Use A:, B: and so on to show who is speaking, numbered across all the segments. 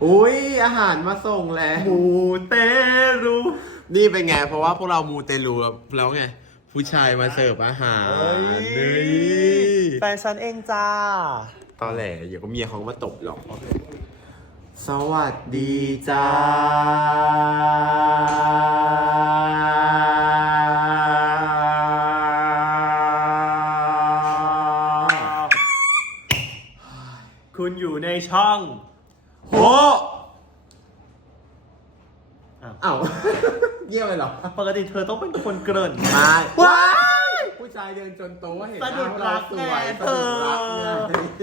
A: อุ้ยอาหารมาส่งแล้ว
B: มูเตรู
A: นี่เป็นไงเพราะว่าพวกเรามูเตลูแล้วไงผู้ชายมาเสิร์ฟอาหารนี่
B: แฟนฉันเองจ้า
A: ตอนแหลเดี๋ยวก็เมียเขามาตบหรอกสวัสดีจ้า
B: คุณอยู่ในช่อง
A: โหอ้าวเยี่ยมเลยเหรอ
B: ปกติเธอต้องเป็นคนเกริ่น
A: ไม่
B: ว้าย
A: ผู้ชายเดินจนโตเห็น
B: สะดุดรัก
A: สวย
B: ไง
A: สะดุดรัก
B: เธ
A: ไง
B: อ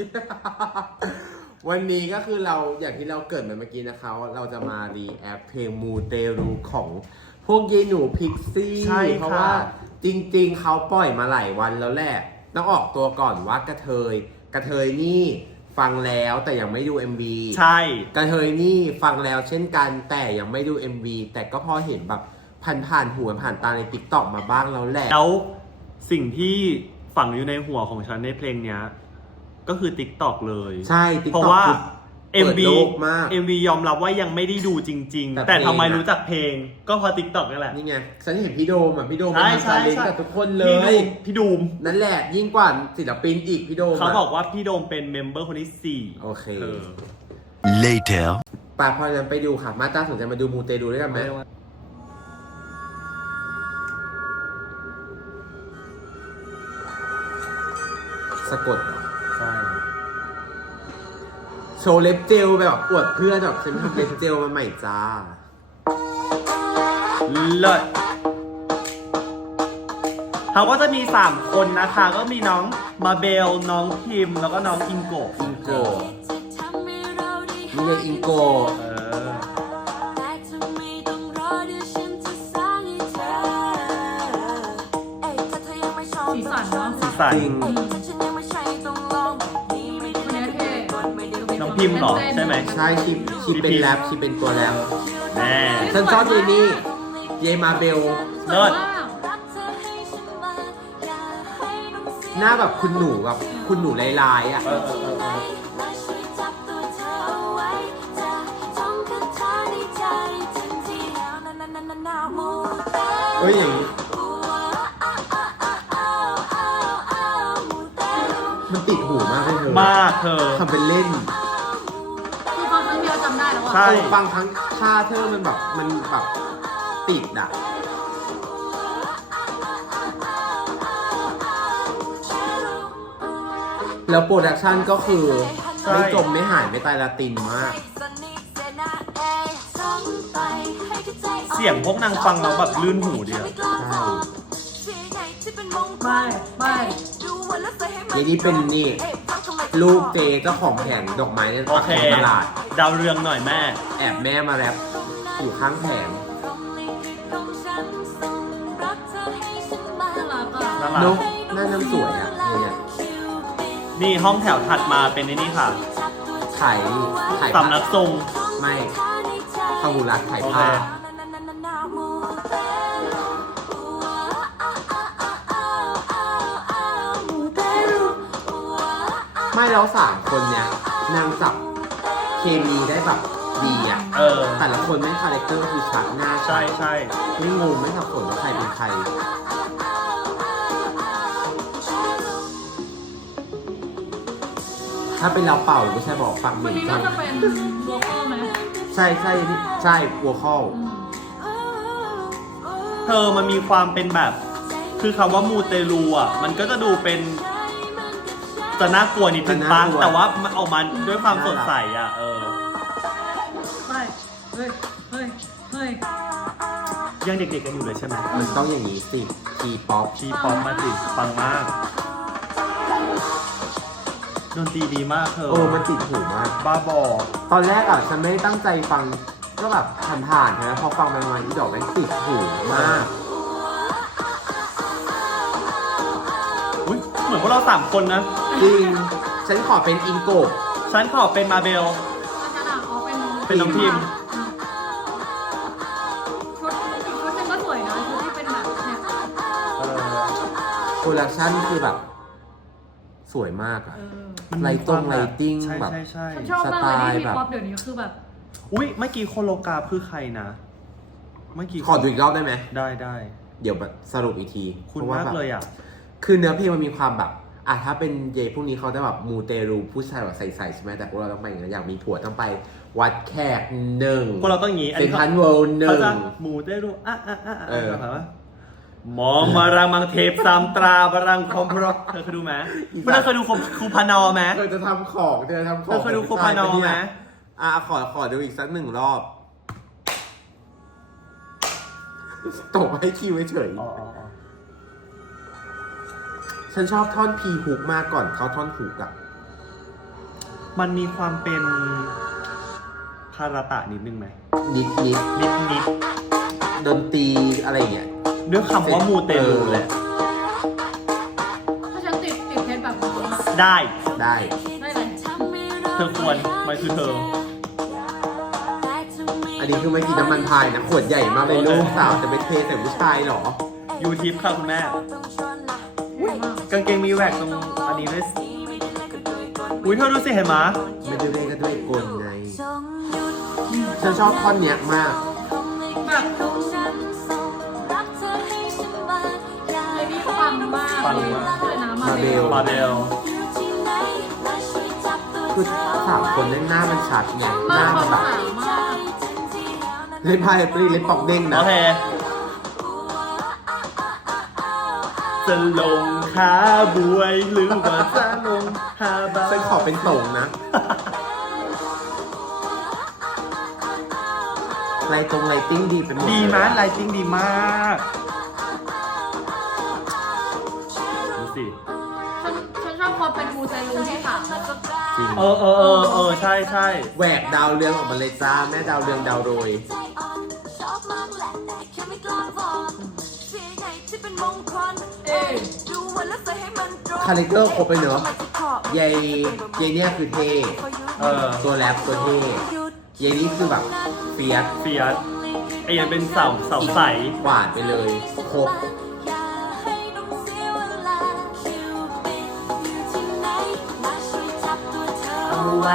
A: วันนี้ก็คือเราอย่างที่เราเกริดไปเมื่อกี้นะคะเราจะมารีแอคเพลงมูเตรูของพวกยีหนูพิกซี่
B: ใช่ค่ะ
A: เพราะว่าจริงๆเขาปล่อยมาหลายวันแล้วแหละต้องออกตัวก่อนว่ากระเทยนี่ฟังแล้วแต่ยังไม่ดู MV
B: ใช่
A: กระเทยนี่ฟังแล้วเช่นกันแต่ยังไม่ดู MV แต่ก็พอเห็นแบบผ่านหูผ่านตาใน TikTok มาบ้างแล้วแหละ
B: แล้วสิ่งที่ฝังอยู่ในหัวของฉันในเพลงเนี้ยก็คือ TikTok เลย
A: ใช่ TikTok
B: เพราะว่า
A: คือ เปิด
B: MV
A: โลกมาก
B: MV ยอมรับว่ายังไม่ได้ดูจริง
A: แต่
B: ๆ แต่ทำไม
A: เพลงอะ
B: รู้จักเพลง ก็เพราะ TikTok นั่นแหละ
A: นี่ไงฉันเห็นพี่โดมอ่ะพี่โดม
B: ใช่
A: มา
B: ใช่
A: ทำชาเลนจ์
B: ใช่
A: กับทุกคนเล
B: พี่ดู
A: ย
B: ม
A: นั่นแหละยิ่งกว่าศิลปินอีกพี่โดม
B: เขาบอกว่าพี่โดมเป็นเมมเบอร์คนที่ 4
A: โอเค
C: Later.
A: ป่าพอนั้นไปดูค่ะ มาต้าสนใจมาดูมูเตดูด้วยกันไหมสะกดเหรอ
B: ใช่
A: โชว์เล็บเจลแบบอวดเพื่อนแบบฉันทำเล็บเจลมาใหม่จ้า
B: เลิศเขาก็จะมี 3 คนนะคะ ก็มีน้องมาเบล น้องพิมพ์ แล้วก็น้องอิงโกะ
A: อิงโกนี่ไงอิงโก
B: เออ
D: สีสันเนาะ
B: สีสัน
A: จริง
D: คนนี้เท่
B: น้องพิมพ์เหรอใช่ไหม
A: ใช่ชีเป็นแรปชีเป็นตัวแรป
B: แน่
A: ฉันชอบเยนี่เยมาเบล
B: เลิศ
A: หน้าแบบคุณหนูแบบคุณหนูลายๆอ่ะ เอ้ยอย่างนี้มันติดหูมากเลยเธอ
B: มากเธอ
A: ทำเป็นเล่น
D: คือฟังครั้งเดียวจำได้แล้ว
B: ใช่
D: อ่ะ
A: ฟังทั้งท่าเธอมันแบบติดอ่ะ แล้วโปรดักชันก็คือ
B: ใช่
A: ไม่จมไม่หายไม่ตายละตินมาก
B: เสียงพวกนางฟังแล้วแบบลื่นหูเดียว
D: ไม่
A: เยนี่เป็นนี่ลูกเจเจ้าของแผงดอกไม้ใน
B: โอเค
A: ตลาด
B: ดาวเรืองหน่อยแม่
A: แอบแม่มาแรปอยู่ข้างแผง
D: น่ารักอ่ะ
B: น่ารั
A: น
B: ก
A: กหน้าน้ำสวยอ่ะเนี่ย
B: นี่ห้องแถวถัดมาเป็นนี่ค่ะ
A: ถ่ายผ้า
B: สำนักทรง
A: ไม่พาหุรัตน์ถ่าย
B: โอเค
A: ผ้าไม่แล้ว3 คนเนี้ยนางจับเคมีได้แบบดีอ่ะ
B: เออ
A: แต่ละคนไม่คาแรคเตอร์คือชัดหน้า
B: ใช่ใช่
A: ไม่งงไม่สับสนว่าใครเป็นใคร ถ้าเป็นเราเป่าไม่ใช่บอกฟังเห
D: ค
A: มื
D: น
A: อน
D: นี้
A: กั
D: น่าน จะเป็นโวคอลไหม
A: ใช่วัวเข้า
B: เธอมันมีความเป็นแบบ คือคำว่ามูเตลูอ่ะ มันก็จะดูเป็น จะน่ากลัวนิดนึงบ้างแต่ว่ามันออกมาด้วยความสดใสอ่ะ เออ
D: ไม่เฮ้ยเฮ้ย
B: ยังเด็กๆกันอยู่เลยใช่ไหม
A: มันต้องอย่างนี้สิทีป๊อป
B: ชีป๊อปมาสิฟังมากดนตรีดีมากเธอ
A: มันติดหูมาก
B: บ้าบอ
A: ตอนแรกอ่ะฉันไม่ได้ตั้งใจฟังก็แบบผ่านๆนะพอฟังไปมาอีดอกมันติดหูมาก
B: อุ๊ยเหมือนพวกเรา3 คนนะ
A: จริง ฉันขอเป็นอิงโกะ
B: ฉันขอเป็นมาเบล
D: อาจารย์อ่ะเขาเป็น
B: เป็นน้องพิมพ์
D: ชุดหนึงก็สวยนะชุดที่เป็นแบบเนี่ย
A: โปรดักชั่นคือแบบ สวยมากอ่ะ
D: เออ
A: ไลติ้ง
B: ใช่
A: แบบ
B: ใช่ใช่
D: ฉันชอบมากเลยที่
A: สไตล์
D: มี
A: แบบ
D: ป๊อปเดี๋ยวนี้คือแบบ
B: อุ้ยเมื่อกี้โคโลกราฟคือใครนะ เมื่อกี้
A: ขอดูอีกรอบได้ไหม
B: ได้
A: เดี๋ยวแบบสรุปอีกที
B: คุณ
A: พระว่
B: มาก
A: แบบ
B: เลยอ่ะ
A: คือเนื้อเพลงมันมีความแบบถ้าเป็นเยพวกนี้เขาจะแบบมูเตรูผู้ชายแบบใสๆใช่ไหมแต่พวกเราต้องไปอย่างนั้นอยากมีผัวต้องไปวัดแขกหนึ่ง
B: พวกเราต้องอย่างนี้
A: เซนทรัลเวิลด์ห
B: เขา
A: นึ่
B: จะ
A: ง
B: หมูได้รู้
A: เออ
B: แบบว่ามองมารังมังเทพสามตราบรังคอมพรอเธอเคยดูไหมไม่ได้เคยดูครูพานอไหม
A: เธอจะทำของเธอทำของ
B: เธอเคยดูโคพานอไหม
A: ขอดูอีกสักหนึ่งรอบตบให้คิวเฉย
B: อ๋อ
A: ฉันชอบท่อนพีฮุกมากก่อนเขาท่อนฮุกอะ
B: มันมีความเป็นคาราตะนิดนึงไหม
A: นิด
B: นิด
A: ดนตรีอะไรอย่างเงี้ย
B: ด้วยคำว่ามูเตลูแหละ
D: ถ้าฉันติดเพชรแบบนี้
B: ได้
A: ได้
D: ได้เลย
B: เธอควรมันคือเธอ
A: อันนี้คือไม่กินน้ำมันพายนะ ขวดใหญ่มากเลยลูกสาวจะไปเทใส่ผู้ชายเหรอ
B: ยูทิปค่ะคุณแม่ กางเกงมีแหวกตรงอันนี้ด้วยอุ้ยเธอดูสิเห็นไหมย
A: ไม่ได้เล่นก็ด้วยกลไงฉันชอบท่อนเนี้ยมาก
D: แบบไอ้นี่ฟังมากเลยนะมาเบล
B: มาเบล
A: คือสามคนเล่นหน้ามันชัดไงห
D: มา
A: น้าก
D: ค
A: มั
D: วาน ม
A: แบบ
D: สามารถ
A: เล่นพายปรีเล่นปอกเด้ง
B: โอ
A: นะ
B: เคจะลงขาบวยหรือว่าจะลงขาบา
A: ฉันขอเป็นโต่งนะไลติ้งดีเป็นหมด
B: ดีมั้ย
A: เลย
B: ไลติ้งดีมากดูสิ
D: ฉันชอบความเป็นมูเตลูที่ถามแล้วก็
A: จริง
B: ใช่
A: แหวกดาวเรืองออกมาเลยจ้าแม่ดาวเรืองดาวโรยคาแรคเตอร์ครบไปเนอะยายเนี่ยคือเท่ ตัวแรปตัวเท่ยายนี่คือแบบเฟียส
B: เฟียสไอ้ยังเป็นเสาใส
A: หวานไปเลยครบ
B: เอาไว้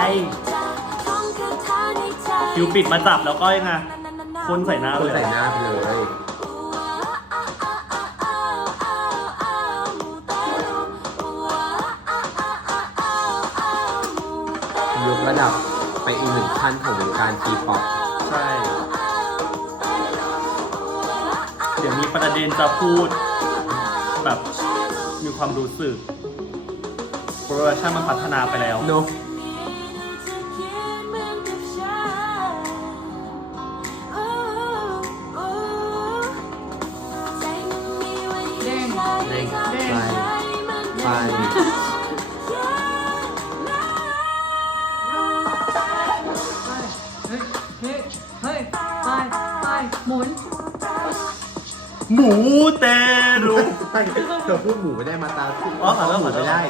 B: คิวปิดมาจับแล้วก็ยังไงคนใส่หน้า
A: ค
B: เล
A: น
B: ย
A: ใส่หน้าไปเลยยกระดับไปอีกหนึ่งขั้นของวงการทีป๊อป
B: ใช่ เดี๋ยวมีประเด็นจะพูด แบบมีความรู้สึกโปรดักชั่นมันพัฒนาไปแล้ว
A: เนอะ
D: เด้ง
B: เด้ง
D: เด้ง
A: ไป
D: เฮ้ยเฮ้ยไปหมุน
B: หมูเตรุ
A: เธอพูดหมูไม่ได้มาตาพูด
B: อ๋อขอโทษ
A: หมูไม่ได้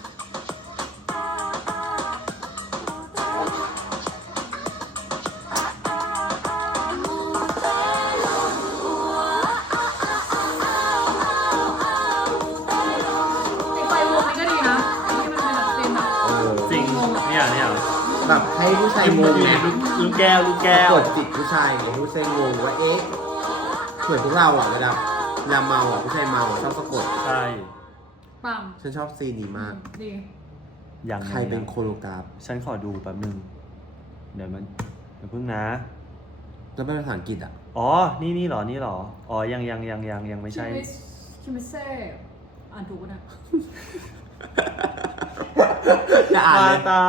D: ไอ้ไฟวงนี้ก็ดีนะไอ้ที่มันเป็นแบบ
B: จริงเนี่ย
A: แบบให้ผู้ชายงงไง
B: ลูกแก้ว
A: กดจิตผู้ชายไงผู้ชายงงว่าเอ๊ะเหมือนพวกเราอ่ะเวลาเมาอ่ะผู้ชายเมาอ่ะชอบสะกด
B: ใช่
D: ปั๊ม
A: ฉันชอบซีนนี้มาก
D: ดี
B: อย่าง
A: ใครเป็นโคโรกราฟ
B: ฉันขอดูแป๊บนึง เดี๋ยวพึ่งนะ
A: แล้วเป็นภาษาอังกฤษอ่ะ
B: อ๋อ นี่เหรอ อ๋อ ยังไม่ใช่
D: ชิมิเซ่อ่านถูกปะนะ
A: จะอ่าน
B: มา
A: เลย
B: ตา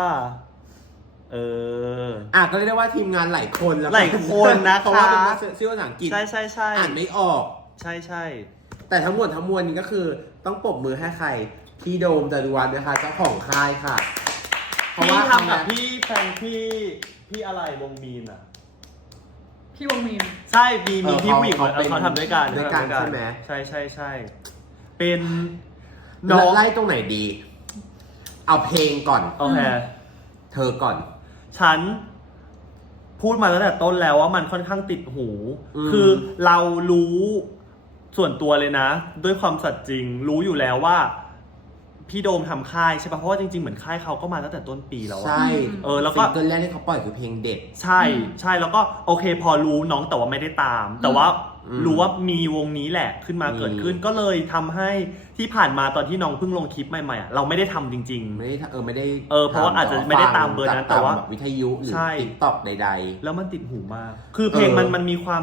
A: ก็เรียกได้ว่าทีมงานหลายคนแล้ว
B: หลายคนนะคะ
A: เพราะว่าเป็นชื่อภาษาอังกฤษ
B: ใช่
A: อ่านไม่ออก
B: ใช่
A: แต่ทั้งหมดทั้งมวลนี้ก็คือต้องปรบมือให้ใคร พี่โดมจารุวัฒน์นะคะเจ้าของค่ายค่ะ เพราะ
B: พี่
A: ว่า
B: ทำกับพี่แฟนพี่อะไรวงมีนอ่ะ
D: พี่วงมีน
B: ใช่มีพี่ผู้หญิงเขาทำด้วยกัน
A: ด้วยกันใช่ไหม
B: ใช่ เป็น
A: น้
B: น้
A: อ
B: อง ง
A: ไล่ตรงไหนดี เอาเพลงก่อน
B: โอเค
A: เธอก่อน
B: ฉันพูดมาตั้งแต่ต้นแล้วว่ามันค่อนข้างติดหู
A: อืม
B: คือเรารู้ส่วนตัวเลยนะ ด้วยความสัตย์จริง รู้อยู่แล้วว่าพี่โดมทำค่ายใช่ปะเพราะว่าจริงๆเหมือนค่ายเขาก็มาตั้งแต่ต้นปีแล้วอะ
A: ใช่
B: แล้วก็
A: ซิงเกิลแรกที่เขาปล่อยคือเพลงเด็ด
B: ใช่แล้วก็โอเคพอรู้น้องแต่ว่าไม่ได้ตาม แต่ว่ารู้ว่ามีวงนี้แหละขึ้นมาเกิดขึ้นก็เลยทำให้ที่ผ่านมาตอนที่น้องเพิ่งลงคลิปใหม่ๆอะเราไม่ได้ทำจริง
A: ไม่ได้ไม่ได้
B: เพราะว่าอาจจะไม่ได้ตามเบอร์นั้นแต่ว่า
A: วิทยุหรือ
B: ใช่
A: ติ๊กต็อกใด
B: ๆ แล้วมันติดหูมาก คือเพลงมันมีความ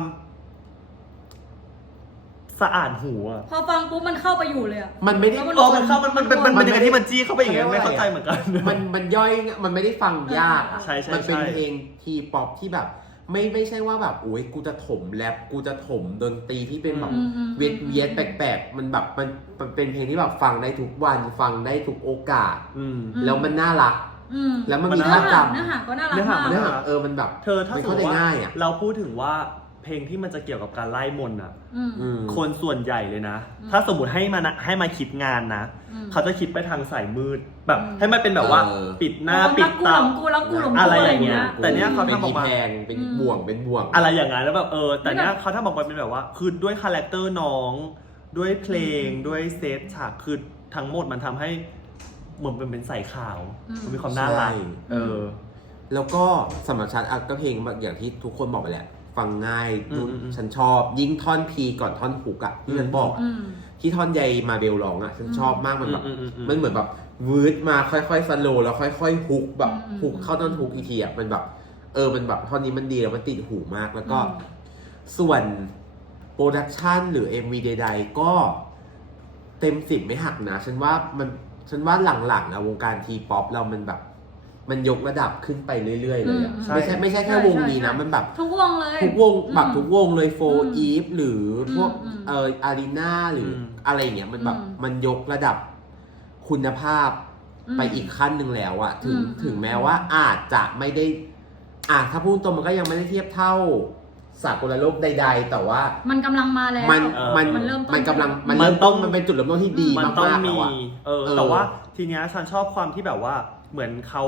B: สะอาดหูอะ
D: พอฟังปุ๊บมันเข้าไปอยู่เลยอะ
A: ๆ มันไม่ได้
D: แล้ว
B: มันเข้ามันเป็นยังไงที่มันจี้เข้าไปอย่างเงี้ยไม่เข้าใจเหมือนกัน
A: มันย่อยมันไม่ได้ฟังยากอะ
B: ใช่ๆ
A: มันเป็น
B: ใช่
A: เพลงทีป๊อปที่แบบไม่ใช่ว่าแบบโอ้ยกูจะถมแรปกูจะถมดนตรีที่เป็นแบบเวียดแปลกๆมันแบบมันเป็นเพลงที่แบบฟังได้ทุกวันฟังได้ทุกโอกาส แล้วมันน่ารัก แล้วมันมี
D: เนื้
A: ท่า
D: อหา
A: จำ
D: เนื้อหาก็น่ารัก
B: เนื้อหา
D: มาก
A: เนื้อหามันแบบ
B: เธอถ้าสมม
A: เข้าใจ
B: ติว่า
A: ง่ายอ่ะ
B: เราพูดถึงว่าเพลงที่มันจะเกี่ยวกับการไล่มนต์อะ
A: อืม
B: คนส่วนใหญ่เลยนะ ถ้าสมมติให้มาคิดงานนะ เขาจะคิดไปทางสายมืดแบบให้มันเป็นแบบว่า ปิดหน้าปิดตา
D: รักกูหลงกู
B: อะไรอย่างเงี้ย แต่เนี้ยเขา
A: เป็น
B: ทำออกมา
A: แพงเป็นบ่วงเป็นบ่วง
B: อะไรอย่างงั้นแล้วแบบแต่เนี้ยเขาทำออกมาเป็นแบบว่าคือด้วยคาแรคเตอร์น้องด้วยเพลงด้วยเซตฉากคือทั้งหมดมันทำให้เหมือนเป็นสายขาวมันมีความน่ารัก
A: ใช่ แล้วก็สำหรับฉันก็เพลงอย่างที่ทุกคนบอกไปแหละ ฟังง่ายฉันชอบยิ่งท่อนพีก่อนท่อนฮุกอะที่ฉันบอกอะที่ท่อนใยมาเบลร้องอะฉันชอบมากมันแบบมันเหมือนแบบวืดมาค่อยๆสโลว์แล้วค่อยๆฮุกแบบฮุกเข้าท่อนฮุกอีกทีอะมันแบบมันแบบท่อนนี้มันดีแล้วมันติดหูมากแล้วก็ส่วนโปรดักชันหรือ MV ใดๆก็เต็ม10ไม่หักนะฉันว่าหลังๆนะวงการทีป๊อปเรามันแบบมันยกระดับขึ้นไปเรื่อยๆเลยอะไม่ใช่แค่วงนี้นะมันแบบ
D: ทุกวงเลย
A: ทุกวงแบบทุกวงเลยโฟอีฟหรือพวกอารีนาหรืออะไรอย่างเงี้ยมันแบบมันยกระดับคุณภาพไปอีกขั้นหนึ่งแล้วอะถึงแม้ว่าอาจจะไม่ได้ถ้าพูดตรงมันก็ยังไม่ได้เทียบเท่าสากลโลกใดๆแต่ว่า
D: มันกำลังมาแล้ว
A: มัน
D: เริ่มต้น
A: มันกำลังมันเริ่มต้นมันเป็นจุดเริ่มต้นที่ดี
B: มัน
A: มาก
B: ต้อง
A: ๆ
B: มี
A: แล้วอะ
B: แต่ว่าทีเนี้ยฉันชอบความที่แบบว่าเหมือนเขา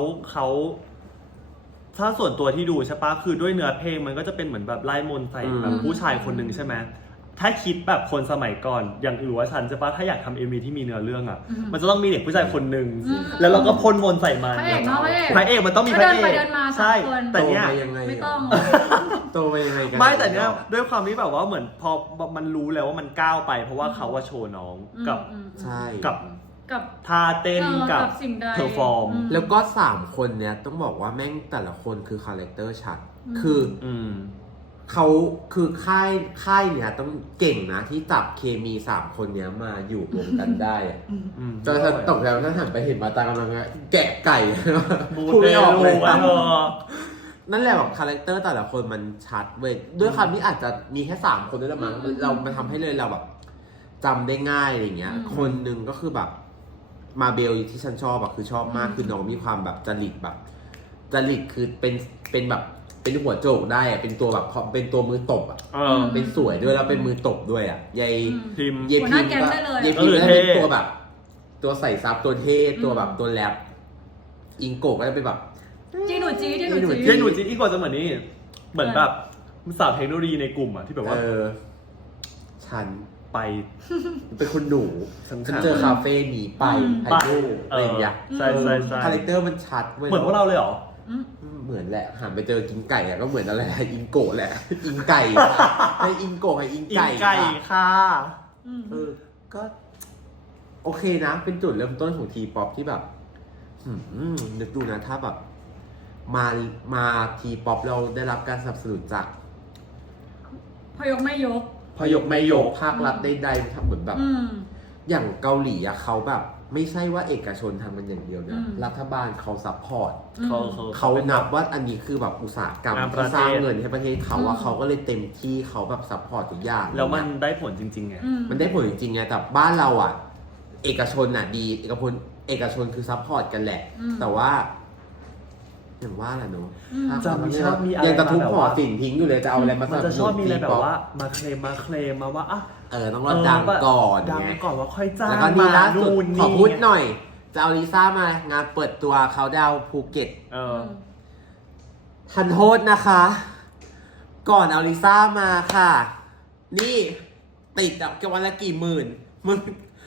B: ถ้าส่วนตัวที่ดูใช่ปะคือด้วยเนื้อเพลงมันก็จะเป็นเหมือนแบบไล่มนต์ใส่แบบผู้ชายคนหนึ่งใช่ไหมถ้าคิดแบบคนสมัยก่อนอย่างหรือว่าฉันใช่ปะถ้าอยากทำMVที่มีเนื้อเรื่องอ่ะมันจะต้องมีเด็กผู้ชายคนหนึ่งแล้วเราก็พ่นมนต์ใส่มัน
D: พระเอกเนาะ
B: พระเอกมันต้องมีพระเอก
D: เดินมาสามคน
B: ใช่แต่เนี้ย
A: โตมายังไง
D: ไม่ต้อง
A: โตไปยังไงกัน
B: ไม่แต่เนี้ยด้วยความที่แบบว่าเหมือนพอมันรู้แล้วว่ามันก้าวไป เพราะว่าเขาว่าโชว์น้องกับ
A: ใช่
D: กับ
B: ท่าเต้นกับ
D: สิ่งใด
B: เพอร์ฟอร์ม
A: แล้วก็3คนเนี้ยต้องบอกว่าแม่งแต่ละคนคือคาแรคเตอร์ชัดคือเขาคือค่ายเนี่ยต้องเก่งนะที่จับเคมี3คนเนี้ยมาอยู่รวมกันได้อะจนฉันตกแล้วถ้าหันไปเห็นมาตากำลังแกะไก่พูดไม่ออกเลยนั่นแหละแบบคาแรคเตอร์แต่ละคนมันชัดเว้ยด้วยคำที่อาจจะมีแค่3คนด้วยละมั้งมันทำให้เลยเราแบบจำได้ง่ายอะไรเงี้ยคนหนึ่งก็คือแบบมาเบลที่ฉันชอบอะคือชอบมากคือน้องมีความแบบจริตแบบจริตคือเป็นแบบเป็นหัวโจกได้อะเป็นตัวแบบเป็นตัวมือตบอะเป็นสวยด้วยแล้วเป็นมือตบด้วยอะยายพิมพ์ก็เป็นตัวแบบ ตัวใส่ซับตัวเท่ตัวแบบตัวแรปอิงโกะก็จะเป็นแบบ
D: จีหนูจี
B: อีกกว่าจะเหมือนนี่เหมือนแบบสาวเทคโนโลยีในกลุ่มอะที่แบบว่า
A: ฉัน
B: ไป
A: เป็นคนหนูฉันเจอคาเฟ่หนีไปไฮโดอะไรอย่างเงี้ย
B: ใช่
A: คาแรคเตอร์มันชัด
B: เหมือนพวกเราเลยเหรอ
A: เหมือนแหละหันไปเจอกินไก่ก็เหมือนอะไรอิงโกะแหละอิงไก่ให้อิงโกะให้อิงไก่
B: ค่ะ
A: ก็โอเคนะเป็นจุดเริ่มต้นของทีป๊อปที่แบบนึกดูนะถ้าแบบมาทีป๊อปเราได้รับการสนับสนุนจาก
D: พยกไม่ยก
A: ภาครัฐใดๆทำเหมือนแบบอย่างเกาหลีอะเขาแบบไม่ใช่ว่าเอกชนทำมันอย่างเดียวนะรัฐบาลเขาซัพพอร์ตเขานับว่าอันนี้คือแบบอุตสาหกรรมที่สร้างเงินให้ประเทศเขาว่าเขาก็เลยเต็มที่เขาแบบซัพพอร์ตทุกอย่าง
B: แล้วมันได้ผลจริงๆไง
A: มันได้ผลจริงๆไงแต่บ้านเราอะเอกชนน่ะดีเอกชนคือซัพพอร์ตกันแหละแต่ว่าอย่างว่าแหละเนาะยังตะทุบห่อสิ่งทิ้งอยู่เลยจะเอาอะไรมาสนับสนุน
B: มันจะชอบมีอะไรแบบว่ามาเคลมมาว่า
A: ต้องรอดังก่อน
B: ดังก่อนว่าค่อยจ้าง
A: แล้วก็นี่ล่าสุดขอพูดหน่อยจะเอาลิซ่ามางานเปิดตัวเขาดาวภูเก็ตทันโทษนะคะก่อนเอาลิซ่ามาค่ะนี่ติดกับวันละกี่หมื่น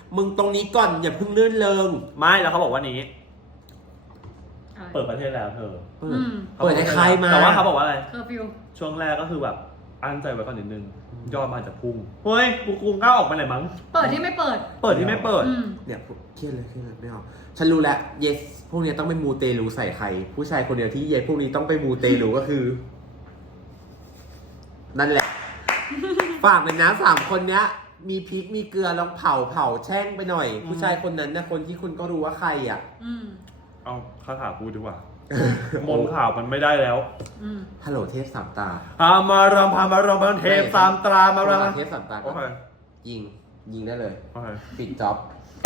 A: มึงตรงนี้ก่อนอย่าเพิ่งลื่นเริง
B: ไม่แล้วเขาบอกว่านี้ เปิดประเทศแล้วเธอ
A: เปิดให้ใครมา
B: แต่ว่าเขาบอกว่าอะไร
D: เคอร์ฟิว
B: ช่วงแรกก็คือแบบอั้นใจไว้ก่อนนิดนึงยอดมันอาจจะพุ่งเฮ้ยกูกล้าออกมาไหนมั้ง
D: เปิดที่ไม่เปิด
B: เปิดที่ไม่เปิด
A: เนี่ยเครียดเลยไม่เอาฉันรู้แล้ว yes พวกเนี้ยต้องไปมูเตลูใส่ใคร ผู้ชายคนเดียวที่เยพวกนี้ต้องไปมูเตลูก็คือ นั่นแหละ ฝากเลยนะ3 คนเนี้ย มีพริกมีเกลือลองเผาแช่งไปหน่อย ผู้ชายคนนั้นนะคนที่คุณก็รู้ว่าใครอ่ะ
B: เอาคาถาพูดดีกว่า มนต์ข่าวมันไม่ได้แล้ว
A: ฮัลโหลเทพสามตา
B: พามารำเทพสามตรามา
A: เทพสามตา
B: โอเค
A: ยิงได้เลย
B: โอเค
A: ปิดจ็อบ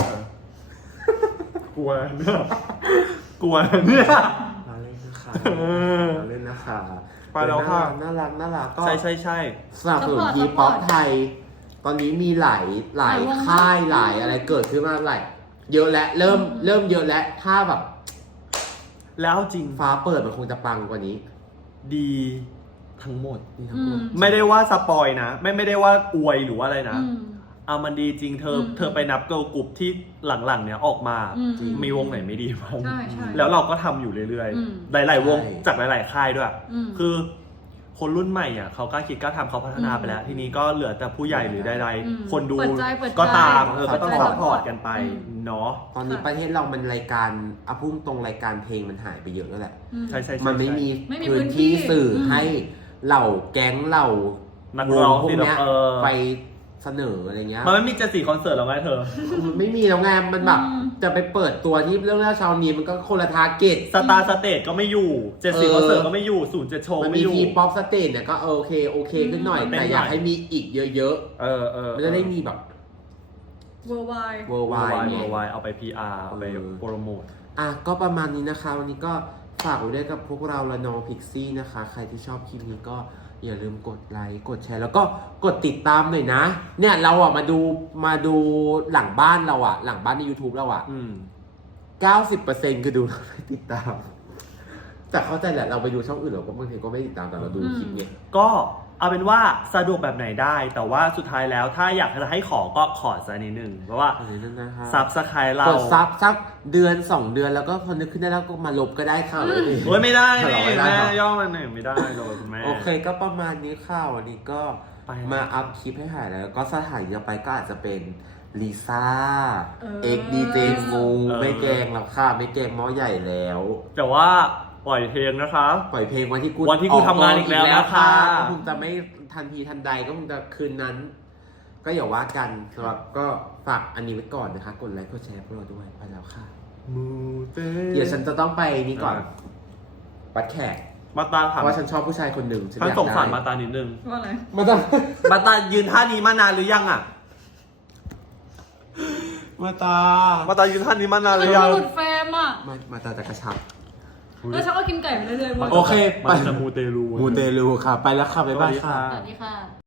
B: กลัวเนี่ยกลัวเนี่ย
A: มาเล่นนะคะมาเล่นนะคะ
B: ไปแล้วค่ะ
A: น่ารักก็
B: ใช่
A: สนับสนุนทีป๊อปไทย ตอนนี้มีหลายค่ายหลายอะไรเกิดขึ้นมาหลายเยอะแล้วเริ่มเยอะแล้วถ้าแบบ
B: แล้วจริง
A: ฟ้าเปิดมันคงจะปังกว่านี้
B: ดีทั้งหมด
A: นี่ทั้งหมด
B: ไม่ได้ว่าสปอยนะ ไม่ได้ว่าอวยหรือว่าอะไรนะเอามันดีจริงเธอไปนับเกิร์ลกรุ๊ปที่หลังๆเนี้ยออกมา มีวงไหนไม่ดีบ้าง
D: ใช่
B: แล้วเราก็ทำอยู่เรื่อยๆ หลายๆวงจากหลายๆค่ายด้วย คือคนรุ่นใหม่อ่ะเขากล้าคิดกล้าทำเขาพัฒนาไปแล้ว ทีนี้ก็เหลือแต่ผู้ใหญ่หรือใดๆคนดูก็ตามก็ต้องซัพพอร์ตกันไปเนาะ
A: ตอนนี้ประเทศเรามันรายการพุ่งตรงรายการเพลงมันหายไปเยอะแล้วแหละ
B: ใช่
A: มันไม่มีพื้นที่สื่อให้เหล่าแก๊งเหล่า
B: นักร้อง
A: พวก
B: ที่
A: เนี้ย ไปเสนออะไรเงี้ย
B: มันไม่มี7-4คอนเสิร์ตหรอกไงเธอ
A: มันไม่มีแล้วไงมันแบบจะไปเปิดตัวที่เรื่องราวชาวนี้มันก็คนละทาร์เก็ต
B: สตาร์สเตจก็ไม่อยู่7-4คอนเสิร์ตก็ไม่อยู่07โชว์
A: มัน
B: ไม่
A: มี
B: อยู่
A: ทีป๊อปสเตจเนี่ยก็โอเคขึ้นหน่อย แต่อยากให้มีอีกเยอะ ๆมันจะได้มีแบบ
D: worldwide
A: worldwide
B: เอาไป PR เอาไปโปรโมท
A: ก็ประมาณนี้นะคะ วันนี้ก็ฝากไว้ด้วยกับพวกเราละนองพิกซี่นะคะ ใครที่ชอบคลิปนี้ก็อย่าลืมกดไลค์กดแชร์แล้วก็กดติดตามหน่อยนะ เนี่ยเรามาดูหลังบ้านเราหลังบ้านใน YouTube เรา90% คือดูแล้วไม่ติดตาม แต่เข้าใจแหละเราไปดูช่องอื่นเราก็บางทีก็ไม่ติดตามแต่เราดูคลิปเนี่ย
B: ก็เอาเป็นว่าสะดวกแบบไหนได้ แต่ว่าสุดท้ายแล้วถ้าอยากจะให้ขอก็ขอสักนิดนึงเพราะว่าซับสไครต์เรา
A: กดซับสักเดือน2 เดือนแล้วก็พอนึกขึ้นได้แล้วก็มาลบก็ได้ค่ะเลย
B: โอ้ยไม่ได้
A: ไม่
B: นี่
A: ได้
B: แม่
A: หรอ
B: ย่อมันหน่อยไม่ได้เลยคุณแม่
A: โอเคก็ประมาณนี้ค่ะวันนี้ก็
B: ไป
A: มาอัพคลิปให้หายแล้วก็สถานีต่อไปก็อาจจะเป็นลิซ่า ดีเจงูไม่แกงแล้วค่ะไม่แกงหม้อใหญ่แล้ว
B: แต่ว่าปล่อยเพลงนะคะ
A: ปล่อยเพลงวันที่กู
B: วันที่กูทำงานอีกแล้วนะคะ
A: ก็คงจะไม่ทันทีทันใดก็คงจะคืนนั้น ก็อย่าว่ากันสำหรับก็ฝากอันนี้ไว้ก่อนนะคะกดไลค์กดแชร์พวกเราด้วยไปแล้วค่ะ
B: มูเต
A: เดี๋ยวฉันจะต้องไปนี่ก่อนวัดแขก
B: มาตา
A: เพ
B: ถาม
A: ราะว่าฉันชอบผู้ชายคนหนึ่งฉัน
B: ท่า
A: อน ยาก
B: สงสาร
A: ได้
B: มาตานิดนึง
D: ว่าอะไร
A: มาตา
B: มาตายืนท่านี้มานานหรือยังอ่ะ
A: มาตา
B: มาตายืนท่านี้มานานห
D: มั
B: รื
D: น
B: อยัง
D: หลุดแฟมอ่ะ
A: มาตาจะกระชับ
D: แล้วฉันก็กินไก่ไปเรื่อยๆ
A: โอเค
B: มันจะมูเตลู
A: มูเตลูค่ะ ไปแล้วค่ะ บ๊ายบายค่ะ
D: สวัสดีค่ะ